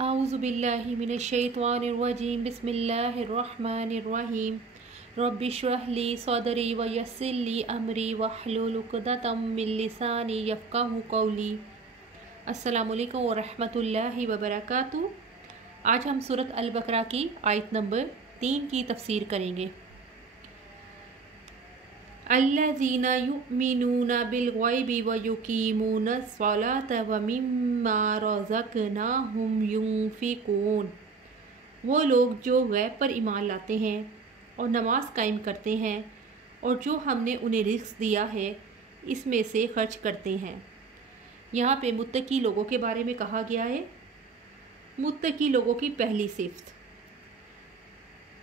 आऊज़ुबिल्लाहि मिनश्शैतानिर्रजीम बिस्मिल्लाहिर्रहमानिर्रहीम रब्बिश्रह ली सदरी व यस्सिर ली अमरी वहलुल उक़दतम मिन लिसानी यफ़क़हू क़ौली। अस्सलामुअलैकुम व रहमतुल्लाहि व बरकातुहू। आज हम सूरत अल बकरा की आयत नंबर 3 की तफसीर करेंगे। अल्लज़ीना युमिनूना बिल ग़ैबि व युक़ीमूना स्सलाता व मिम्मा रज़क़नाहुम युनफ़िक़ून। वो लोग जो गैब पर ईमान लाते हैं और नमाज कायम करते हैं और जो हमने उन्हें रिज़्क़ दिया है इसमें से खर्च करते हैं। यहाँ पे मुत्तकी लोगों के बारे में कहा गया है। मुत्तकी लोगों की पहली सिफ़त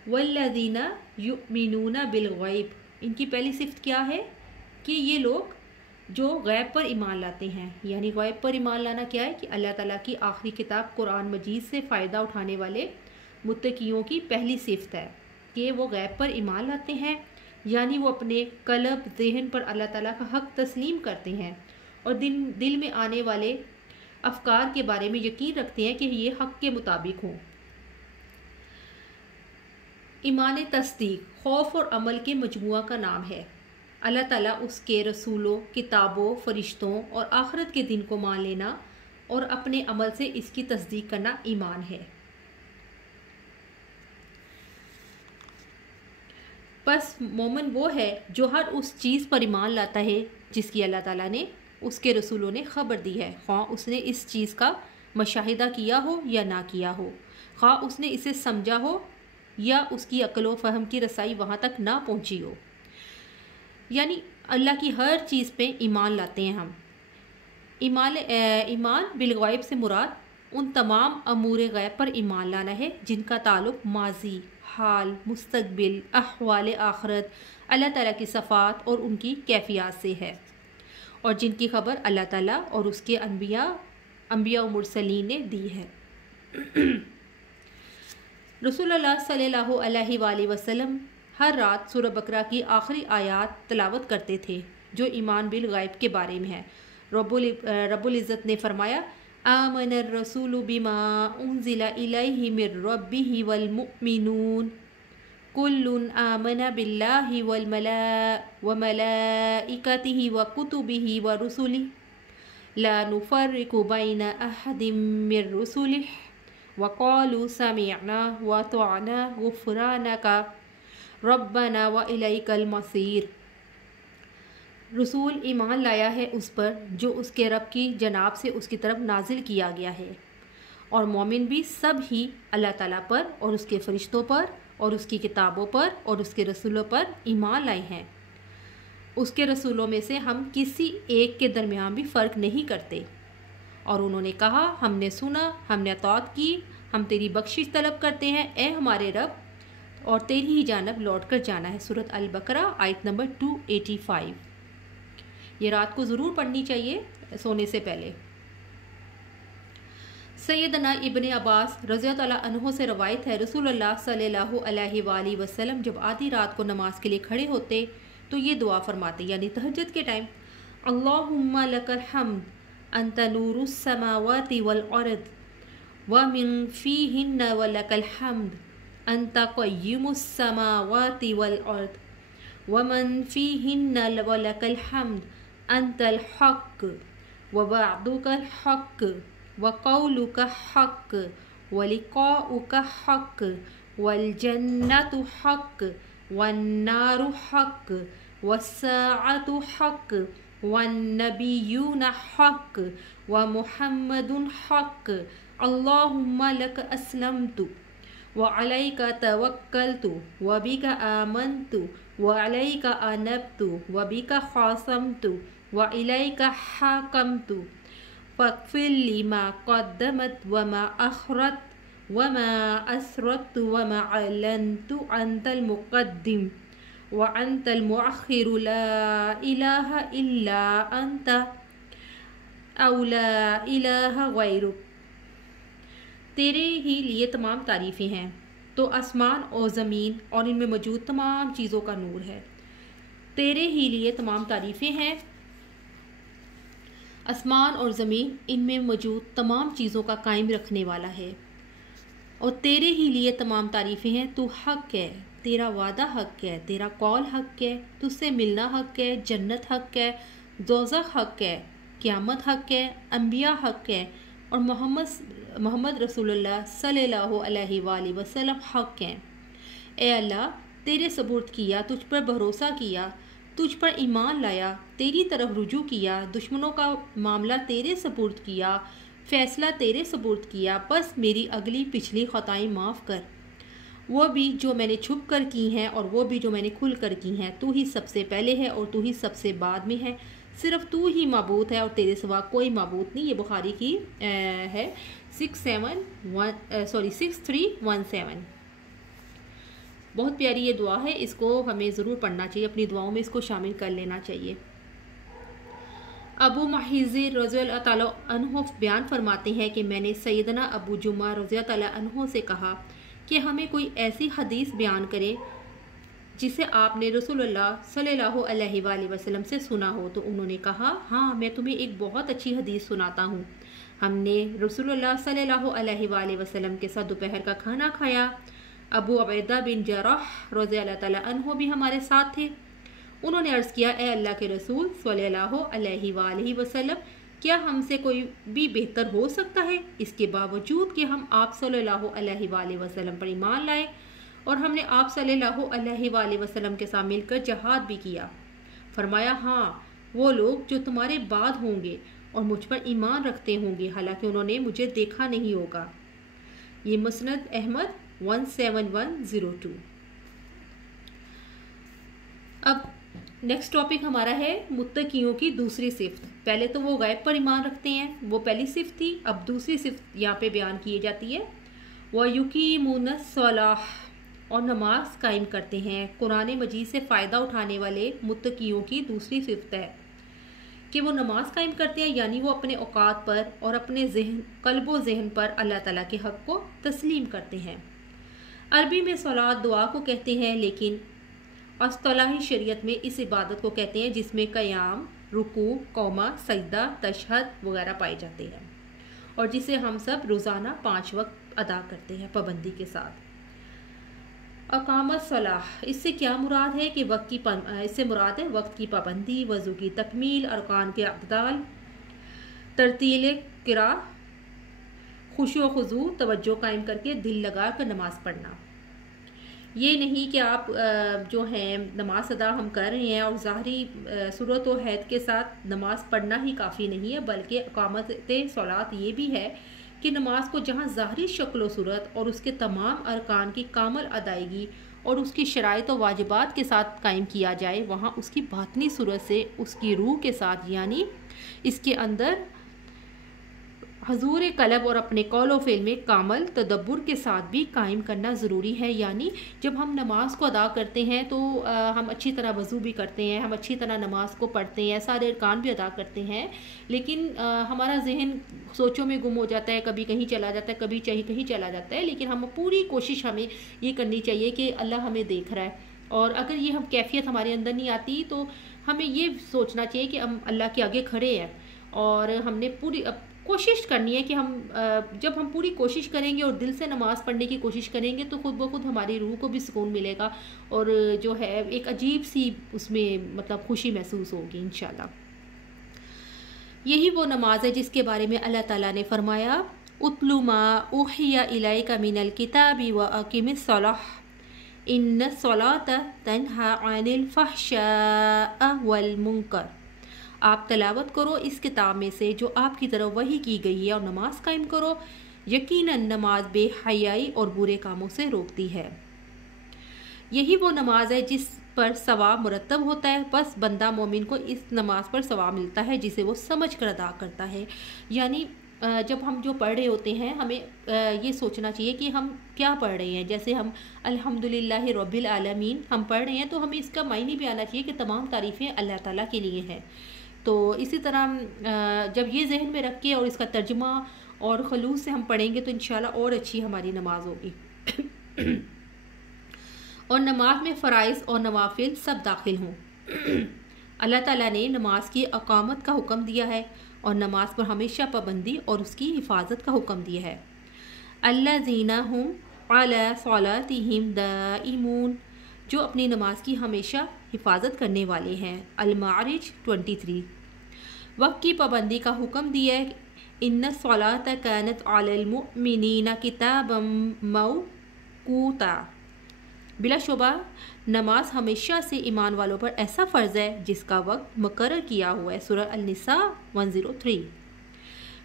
वल्लज़ीना युमिनूना बिल ग़ैब, इनकी पहली सिफ़त क्या है कि ये लोग जो गैब पर ईमान लाते हैं। यानी गैब पर ईमान लाना क्या है कि अल्लाह ताला की आखिरी किताब कुरान मजीद से फ़ायदा उठाने वाले मुत्तकियों की पहली सिफ़त है कि वो गैब पर ईमान लाते हैं। यानी वो अपने कल्ब ज़हन पर अल्लाह ताला का हक़ तस्लीम करते हैं और दिल में आने वाले अफ़कार के बारे में यकीन रखते हैं कि ये हक़ के मुताबिक हों। ईमान तस्दीक खौफ और अमल के मजमुआ का नाम है। अल्लाह ताला उसके रसूलों, किताबों, फरिश्तों और आखिरत के दिन को मान लेना और अपने अमल से इसकी तस्दीक करना ईमान है। बस मोमिन वो है जो हर उस चीज़ पर ईमान लाता है जिसकी अल्लाह ताला ने उसके रसूलों ने ख़बर दी है, ख़्वाह उसने इस चीज़ का मुशाहिदा किया हो या ना किया हो, ख़्वाह उसने इसे समझा हो या उसकी अक्ल व फ़हम की रसाई वहाँ तक ना पहुँची हो। यानी अल्लाह की हर चीज़ पे ईमान लाते हैं हम। ईमान बिल ग़ैब से मुराद उन तमाम अमूर ग़ैब पर ईमान लाना है जिनका ताल्लुक़ माजी, हाल, मुस्तक़बिल, अहवाल आखिरत, अल्लाह ताला की सफ़ात और उनकी कैफ़ियत से है और जिनकी ख़बर अल्लाह ताला और उसके अम्बिया व मुरसलीन ने दी है। रसूलुल्लाह सल्लल्लाहु अलैहि वसल्लम हर रात सूरह बकरा की आखिरी आयत तिलावत करते थे जो ईमान बिल ग़ैब के बारे में है। रब्बुल इज़्ज़त ने फरमाया आमनर रसूलु बिमा उन्ज़िला इलैहि मिर रब्बिहि वल मुमिनून कुल्लुन आमना बिल्लाहि व मलाइकतिहि व कुतुबिहि व रुसुलिहि ला नुफ़र्रिक़ु बैना अहदिम मिर रुसुलिहि वक़ालू समिअना व अतअना गुफ़रानका रब्बना व इलैकल मसीर। रसूल ईमान लाया है उस पर जो उसके रब की जनाब से उसकी तरफ नाजिल किया गया है और मोमिन भी सब ही अल्लाह ताला पर और उसके फ़रिश्तों पर और उसकी किताबों पर और उसके रसूलों पर ईमान लाए हैं। उसके रसूलों में से हम किसी एक के दरमियान भी फ़र्क नहीं करते। और उन्होंने कहा हमने सुना, हमने अताअत की, हम तेरी बख्शिश तलब करते हैं ए हमारे रब और तेरी ही जानब लौट कर जाना है। सूरत अल बकरा आयत नंबर 285। ये रात को ज़रूर पढ़नी चाहिए सोने से पहले। सैयदना इब्ने अब्बास रज़ियल्लाहु अन्हु से रवायत है रसूलुल्लाह सल्लल्लाहु अलैहि वसल्लम जब आधी रात को नमाज के लिए खड़े होते तो ये दुआ फरमाते, यानी तहज्जुद के टाइम, अल्लाहुम्मा लकल हम्द अंत नूरुस समावाति वल अर्द व मिन फीहिन्ना व लकल हम्द अंत क़य्युमुस समावाति वल अर्द व मन फीहिन्ना व लकल हम्द अंतल हक़्क़ व बअदुकल हक़्क़ व क़ौलुका हक़्क़ व लिक़ाउका हक़्क़ वल जन्नतु हक़्क़ वन नारु हक़्क़ वस्साअतु हक़्क़ वन्नबिय्युना हक़्क़ व मुहम्मदुन हक़्क़ अल्लाहुम्मा लक अस्लमतु व अलैका तवक्कलतु व बिका आमनतु व अलैका अनबतु व बिका ख़ासमतु व इलैका हाकमतु फ़ग़फ़िर ली मा क़द्दमत व मा अख़रत व मा असररतु व मा अअलनतु अंतल मुक़द्दिम व अंतल मुअख़्ख़िरु ला इलाहा इल्ला अंता औ ला इलाहा ग़ैरुक। तेरे ही लिए तमाम तारीफ़ें हैं तो आसमान और ज़मीन और इनमें मौजूद तमाम चीज़ों का नूर है। तेरे ही लिए तमाम तारीफ़ें हैं आसमान और ज़मीन इनमें मौजूद तमाम चीज़ों का कायम रखने वाला है। और तेरे ही लिए तमाम तारीफ़ें हैं। तू हक है, तेरा वादा हक है, तेरा कौल हक है, तुझसे मिलना हक है, जन्नत हक है, दोज़ख हक है, क़यामत हक है, अम्बिया हक है और मोहम्मद रसूलुल्लाह सल्लल्लाहु अलैहि वसल्लम हक हैं। ए अल्लाह, तेरे सुपुर्द किया, तुझ पर भरोसा किया, तुझ पर ईमान लाया, तेरी तरफ रुजू किया, दुश्मनों का मामला तेरे सुपुर्द किया, फ़ैसला तेरे सुपुर्द किया। बस मेरी अगली पिछली ख़ताएं माफ़ कर, वो भी जो मैंने छुप कर की हैं और वो भी जो मैंने खुल कर की हैं। तू ही सबसे पहले है और तू ही सबसे बाद में है। सिर्फ तू ही माबूद है और तेरे सिवा कोई माबूद नहीं। ये बुखारी की है 6317। बहुत प्यारी ये दुआ है, इसको हमें ज़रूर पढ़ना चाहिए, अपनी दुआओं में इसको शामिल कर लेना चाहिए। अबू महिज़ रज़ियल्लाहु ताला अन्हु बयान फरमाते हैं कि मैंने सैयदना अबू जुमा रज़ियल्लाहु ताला अन्हु से कहा कि हमें कोई ऐसी हदीस बयान करे जिसे आपने रसूलुल्लाह सल्लल्लाहु अलैहि वसल्लम से सुना हो। तो उन्होंने कहा, हाँ, मैं तुम्हें एक बहुत अच्छी हदीस सुनाता हूँ। हमने रसूलुल्लाह सल्लल्लाहु अलैहि वसल्लम के साथ दोपहर का खाना खाया। अबू उबैदा बिन जर्राह रज़ियल्लाहु ताला अन्हु भी हमारे साथ थे। उन्होंने अर्ज़ किया, ए अल्लाह के रसूल सल्लल्लाहु अलैहि वसल्लम, क्या हमसे कोई भी बेहतर हो सकता है? इसके बावजूद कि हम आप सल्लल्लाहु अलैहि वसल्लम पर ईमान लाए और हमने आप सल्लल्लाहु अलैहि वसल्लम के साथ मिलकर जहाद भी किया। फरमाया, हाँ, वो लोग जो तुम्हारे बाद होंगे और मुझ पर ईमान रखते होंगे, हालांकि उन्होंने मुझे देखा नहीं होगा। ये मुस्नद अहमद 17102। अब नेक्स्ट टॉपिक हमारा है मुत्तकियों की दूसरी सिफ्त। पहले तो वो गैब पर ईमान रखते हैं, वो पहली सिफ्त थी। अब दूसरी सिफ्त यहाँ पे बयान की जाती है, वह युकीमुनस सलाह, और नमाज कायम करते हैं। कुरान मजीद से फ़ायदा उठाने वाले मुत्तकियों की दूसरी सिफ्त है कि वो नमाज कायम करते हैं, यानी वो अपने औकात पर और अपने जहन कल्ब व जहन पर अल्लाह ताला के हक़ को तस्लीम करते हैं। अरबी में सलात दुआ को कहते हैं, लेकिन अस्तिलाही शरीयत में इस इबादत को कहते हैं जिसमें क़याम, रुकू, कौमा, सजदा, तशहद वगैरह पाए जाते हैं और जिसे हम सब रोज़ाना 5 वक्त अदा करते हैं पाबंदी के साथ। अकामत सलाह, इससे क्या मुराद है कि इससे मुराद है वक्त की पाबंदी, वज़ू की तकमील, अरकान के अक़दाल, तरतील क़िरा, खुशू खुजू, तवज्जो कायम करके दिल लगा कर नमाज पढ़ना। ये नहीं कि आप जो है नमाज अदा हम कर रहे हैं और ज़ाहरी सूरत व हैत के साथ नमाज पढ़ना ही काफ़ी नहीं है, बल्कि अकामत सलात ये भी है कि नमाज को जहाँ ज़ाहरी शक्ल सूरत और उसके तमाम अरकान की कामल अदायगी और उसकी शराइत व वाजिबात के साथ कायम किया जाए, वहाँ उसकी बातनी सूरत से उसकी रूह के साथ, यानी इसके अंदर हजूर कलब और अपने कौल व फ़िल में कामल तदब्बुर के साथ भी कायम करना ज़रूरी है। यानी जब हम नमाज को अदा करते हैं तो हम अच्छी तरह वज़ू भी करते हैं, हम अच्छी तरह नमाज को पढ़ते हैं, सारे अरकान भी अदा करते हैं, लेकिन हमारा जहन सोचों में गुम हो जाता है, कभी कहीं चला जाता है, कभी कहीं चला जाता है। लेकिन हम पूरी कोशिश हमें ये करनी चाहिए कि अल्लाह हमें देख रहा है, और अगर ये हम कैफियत हमारे अंदर नहीं आती तो हमें ये सोचना चाहिए कि हम अल्लाह के आगे खड़े हैं और हमने पूरी कोशिश करनी है कि जब हम पूरी कोशिश करेंगे और दिल से नमाज़ पढ़ने की कोशिश करेंगे तो खुद ब खुद हमारी रूह को भी सुकून मिलेगा और जो है एक अजीब सी उसमें मतलब खुशी महसूस होगी इंशाल्लाह। यही वो नमाज है जिसके बारे में अल्लाह ताला ने फरमाया, उतलु मा उहिया इलैका मिनल किताबि व अक़िमिस सलाह इन्नस सलात तन्हा अनिल फ़हशाअ वल मुनकर। आप तलावत करो इस किताब में से जो आपकी तरफ वही की गई है और नमाज कायम करो, यकीनन नमाज बेहयाई और बुरे कामों से रोकती है। यही वो नमाज है जिस पर सवाब मुरतब होता है। बस बंदा मोमिन को इस नमाज पर सवाब मिलता है जिसे वो समझ कर अदा करता है। यानी जब हम जो पढ़ रहे होते हैं हमें ये सोचना चाहिए कि हम क्या पढ़ रहे हैं। जैसे हम अल्हम्दुलिल्लाहि रब्बिल आलमीन हम पढ़ रहे हैं तो हमें इसका मायने भी आना चाहिए कि तमाम तारीफ़ें अल्लाह ताला के लिए हैं। तो इसी तरह जब ये जहन में रख के और इसका तर्जुमा और खलूस से हम पढ़ेंगे तो इंशाल्लाह और अच्छी हमारी नमाज होगी। और नमाज में फ़राइज़ और नवाफिल सब दाखिल हों। अल्लाह ताला ने नमाज की अकामत का हुक्म दिया है और नमाज पर हमेशा पाबंदी और उसकी हिफाजत का हुक्म दिया है। अल्लज़ीना हुम अला सलातिहिम दाइमून, जो अपनी नमाज की हमेशा हिफाजत करने वाले हैं। अल-मारिज 23। वक्त की पाबंदी का हुक्म दिया है। इन्ना सलात कानत अलल मुमिनीना किताबम मौकूता, बिलाशुबा नमाज हमेशा से ईमान वालों पर ऐसा फ़र्ज़ है जिसका वक्त मुकर्रर किया हुआ है। सूरह अन-निसा 103।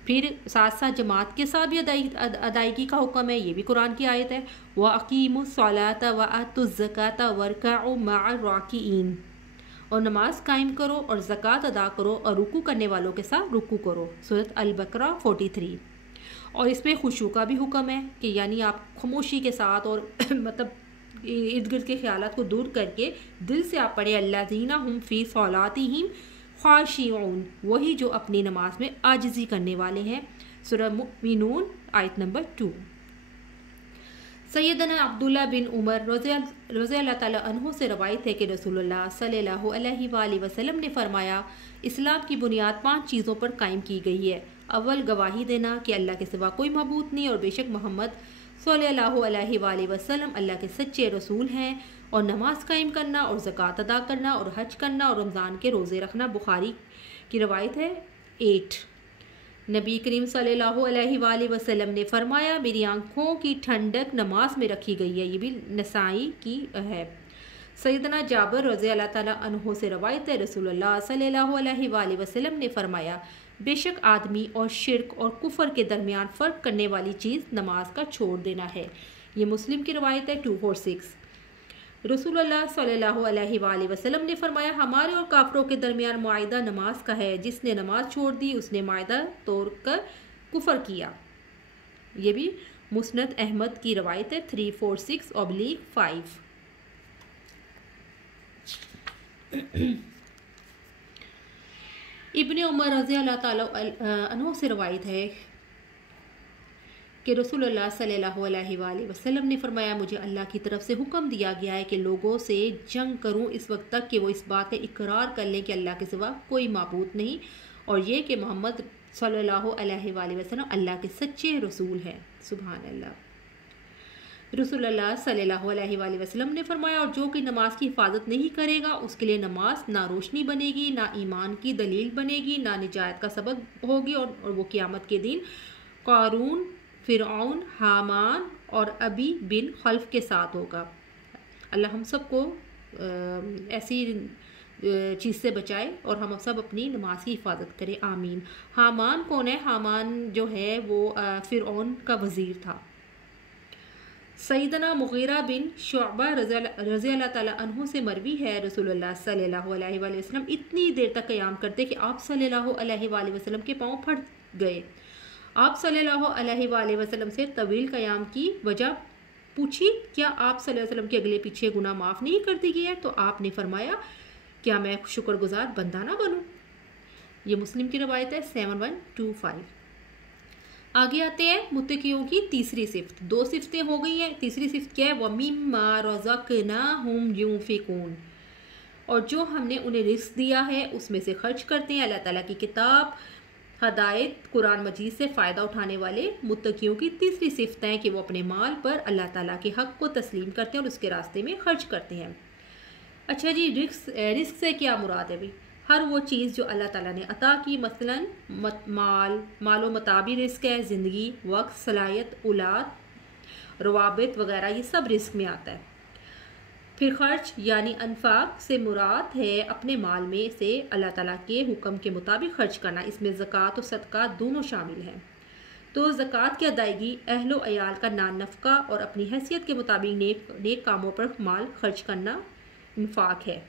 फिर साथ साथ जमात के साथ भी अदायगी का हुक्म है। ये भी कुरान की आयत है। व अकीमुस्सलाता व आतुज़्ज़काता वर्कअू मअर राकिईन, और नमाज कायम करो और ज़कात अदा करो और रुकू करने वालों के साथ रुकू करो। सूरत अल-बकरा 43। और इसमें खुशू का भी हुक्म है कि यानी आप खामोशी के साथ और मतलब इर्द गिर्द के ख्यालात को दूर करके दिल से आप पढ़े अल्लज़ीना हुम फ़ी सलातिहिम ख़ाशिऊन, वही जो अपनी नमाज में आजिज़ी करने वाले हैं। सूरह मुमिनून आयत नंबर 2। सैयदना अब्दुल्ला बिन उमर रज़ी अल्लाह ताला अन्हु से रवायत है कि रसूलुल्लाह सल्लल्लाहु अलैहि वसल्लम ने फरमाया, इस्लाम की बुनियाद 5 चीज़ों पर कायम की गई है। अव्वल गवाही देना कि अल्लाह के सिवा कोई मबूद नहीं और बेशक मोहम्मद सल्लल्लाहु अलैहि वसल्लम अल्लाह के सच्चे रसूल हैं, और नमाज कायम करना और ज़कात अदा करना और हज करना और रमज़ान के रोज़े रखना। बुखारी की रवायत है 8। नबी करीम सल्लल्लाहु अलैहि वसल्लम ने फरमाया, मेरी आँखों की ठंडक नमाज में रखी गई है। ये भी नसाई की है। सैयदना जाबिर रज़ी अल्लाह ताला अन्हो से रवायत है, रसूलुल्लाह सल्लल्लाहु अलैहि वसल्लम ने फरमाया, बेशक आदमी और शिर्क और कुफर के दरमियान फ़र्क करने वाली चीज़ नमाज का छोड़ देना है। ये मुस्लिम की रवायत है 246। रसूलुल्लाह सल्लल्लाहु अलैहि वसल्लम ने फरमाया, हमारे और काफरों के दरमियान मुआहिदा नमाज का है। जिसने नमाज छोड़ दी उसने मुआहिदा तोड़कर कुफर किया। ये भी मुस्नद अहमद की रवायत है 346/5। इब्ने उमर रज़ी अल्लाह ताला अन्हु से रवायत है कि रसूलुल्लाह सल्लल्लाहु अलैहि वसल्लम ने फरमाया, मुझे अल्लाह की तरफ से हुक्म दिया गया है कि लोगों से जंग करूं इस वक्त तक कि वो इस बात का इकरार कर लें कि अल्लाह के सिवा कोई माबूद नहीं, और ये कि मोहम्मद सल्लल्लाहु अलैहि वसल्लम अल्लाह के सच्चे रसूल हैं। सुभान अल्लाह। रसूलुल्लाह सल्लल्लाहु अलैहि वसल्लम ने फरमाया, और जो कि नमाज की हिफाजत नहीं करेगा उसके लिए नमाज ना रोशनी बनेगी, ना ईमान की दलील बनेगी, ना निजात का सबब होगी, और वो क़यामत के दिन कारून, फ़िरऔन, हामान और अबी बिन खल्फ के साथ होगा। अल्लाह हम सबको ऐसी चीज़ से बचाए और हम सब अपनी नमाज की हिफाजत करें, आमीन। हामान कौन है? हामान जो है वो फ़िरऔन का वज़ीर था। सैयदना मुग़ीरा बिन शुअबा रज़ी अल्लाह ताला अन्हु से मरवी है, रसूलुल्लाह सल्लल्लाहु अलैहि वसल्लम इतनी देर तक क़याम करते कि आप सल्लल्लाहु अलैहि वसल्लम के पाँव फट गए। आप सल्लल्लाहु अलैहि वसल्लम से तवील क़याम की वजह पूछी, क्या आप सल्लल्लाहु अलैहि वसल्लम के अगले पीछे गुनाह माफ़ नहीं कर दी गई है? तो आपने फरमाया, क्या मैं शुक्रगुजार बंदा ना बनूं? ये मुस्लिम की रवायत है 7125। आगे आते हैं मुत्तकियों की तीसरी सिफ्त। 2 सिफ्तें हो गई हैं, तीसरी सिफ्त क्या है? वमिम्मा रज़क़नाहुम युनफ़िक़ून, और जो हमने उन्हें रिज़्क़ दिया है उसमें से खर्च करते हैं। अल्लाह ताला की किताब हदायत कुरान मजीद से फ़ायदा उठाने वाले मुत्तकियों की तीसरी सिफ्त है कि वो अपने माल पर अल्लाह ताला के हक़ को तस्लीम करते हैं और उसके रास्ते में खर्च करते हैं। अच्छा जी, रिस्क से क्या मुराद है? भी हर वो चीज़ जो अल्लाह ताला ने अता की, मसलन मालो मताबी रिस्क है, ज़िंदगी, वक्त, सलाहियत, औलाद, रवाबित वगैरह, ये सब रिस्क में आता है। फिर खर्च यानी अनफाक से मुराद है अपने माल में से अल्लाह ताला के हुक्म के मुताबिक खर्च करना। इसमें ज़कात और सदका दोनों शामिल हैं। तो ज़कात की अदायगी अहलो अयाल का नान नफ़का और अपनी हैसियत के मुताबिक नेक कामों पर माल खर्च करना इन्फाक है।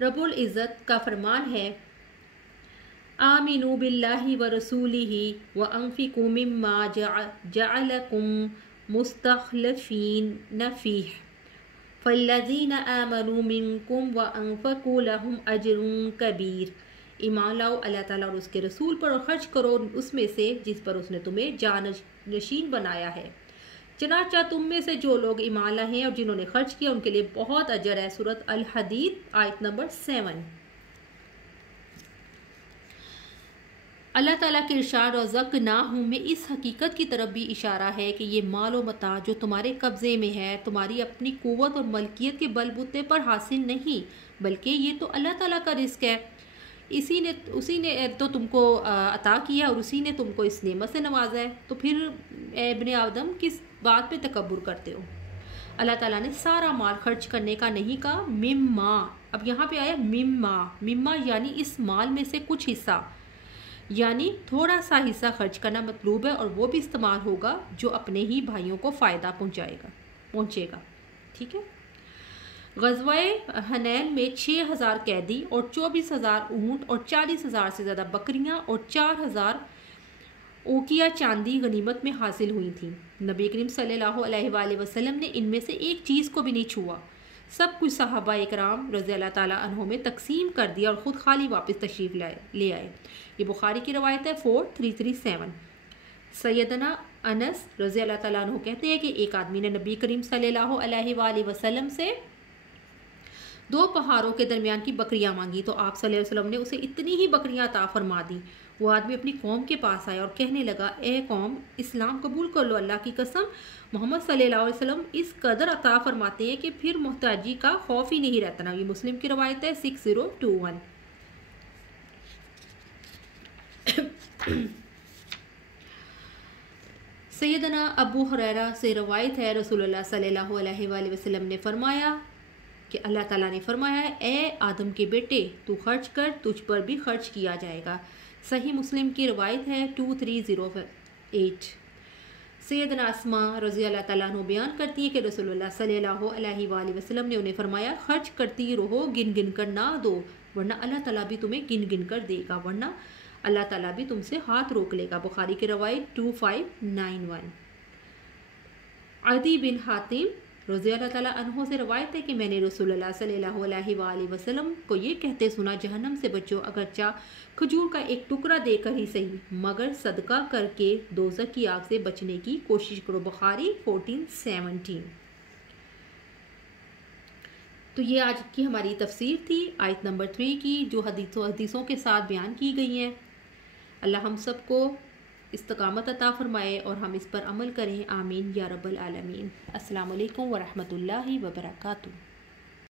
रब्बुल इज़्ज़त का फरमान है, आमिनू बिल्लाहि व रसूलिही व अंफिकू मिम्मा जअलकुम मुस्तखलफीन फीह फल्लज़ीना आमनू मिनकुम व अंफकू लहुम अजरुन कबीर। ईमान लाओ अल्लाह ताला और उसके रसूल पर और खर्च करो उसमें से जिस पर उसने तुम्हें जानशीन बनाया है। चनाचा तुम में से जो लोग ईमान लाए हैं और जिन्होंने खर्च किया उनके लिए बहुत अजर है। सूरत अल हदीद आयत नंबर 7। अल्लाह ताला के इरशाद रज़क़नाहुम में इस हकीकत की तरफ भी इशारा है कि ये माल व मता जो तुम्हारे कब्ज़े में है तुम्हारी अपनी क़ुव्वत और मलकियत के बलबूते पर हासिल नहीं, बल्कि ये तो अल्लाह ताला का रिस्क है। उसी ने तो तुमको अता किया और उसी ने तुमको इस नेमत से नवाजा है। तो फिर इब्ने आदम किस बात पे तकब्बुर करते हो? अल्लाह ताला ने सारा माल खर्च करने का नहीं कहा, मिम्मा। अब यहाँ पे आया मिम्मा। मिम्मा यानी इस माल में से कुछ हिस्सा, यानी थोड़ा सा हिस्सा खर्च करना मतलूब है, और वो भी इस्तेमाल होगा जो अपने ही भाइयों को फ़ायदा पहुँचेगा। ठीक है। ग़ज़वाए हनैन में 6000 कैदी और 24,000 ऊँट और 40,000 से ज़्यादा बकरियाँ और 4000 ओकिया चांदी गनीमत में हासिल हुई थी। नबी करीम सल्लल्लाहु अलैहि वसल्लम ने इनमें से एक चीज़ को भी नहीं छुआ। सब कुछ सहाबा इकराम रज़ी अल्लाह ताला अन्हों में तकसीम कर दिया और ख़ुद खाली वापस तशरीफ़ ले आए। ये बुखारी की रवायत है 4337। सैयदना अनस रज़ी अल्लाह ताला अन्हु कहते हैं कि एक आदमी ने नबी करीम सल्लल्लाहु अलैहि वसल्लम से 2 पहाड़ों के दरमियान की बकरियां मांगी, तो आप सल्लल्लाहु अलैहि वसल्लम ने उसे इतनी ही बकरियां अता फरमा दी। वो आदमी अपनी कौम के पास आया और कहने लगा, ए कौम, इस्लाम कबूल कर लो, अल्लाह की कसम मोहम्मद सल्लल्लाहु अलैहि वसल्लम इस कदर अता फरमाते हैं कि फिर मोहताजी का खौफ ही नहीं रहता ना। ये मुस्लिम की रवायत है 6021। सैयदना अबू हुरैरा से रवायत है, रसूलुल्लाह सल्लल्लाहु अलैहि वसल्लम ने फरमाया कि अल्लाह ताला ने फरमाया, ए आदम के बेटे, तू खर्च कर, तुझ पर भी खर्च किया जाएगा। सही मुस्लिम की रवायत है 2308। सैयदना अस्मा रज़ी अल्लाह ताला अन्हा बयान करती है कि रसूलुल्लाह सल्लल्लाहु अलैहि वसल्लम ने उन्हें फरमाया, खर्च करती रहो, गिन गिन कर ना दो, वरना अल्लाह ताला भी तुम्हें गिन गिन कर देगा, वरना अल्लाह ताला भी तुमसे हाथ रोक लेगा। बुखारी की रवायत 2591। अदी बिन हातिम रज़ी अल्लाह ताला अन्हो से रवायत है कि मैंने रसूलुल्लाह सल्लल्लाहु अलैहि वसल्लम को ये कहते सुना, जहन्नम से बचो, अगरचा खजूर का एक टुकड़ा देकर ही सही, मगर सदका करके दोज़ख की आग से बचने की कोशिश करो। बुखारी 1417। तो ये आज की हमारी तफसीर थी आयत नंबर 3 की, जो हदीसों के साथ बयान की गई हैं। अल्लाह हम सबको इस्तकामत अता फरमाए और हम इस पर अमल करें। आमीन या रब्बल आलमीन। अस्सलामु अलैकुम व रहमतुल्लाहि व बरकातुहू।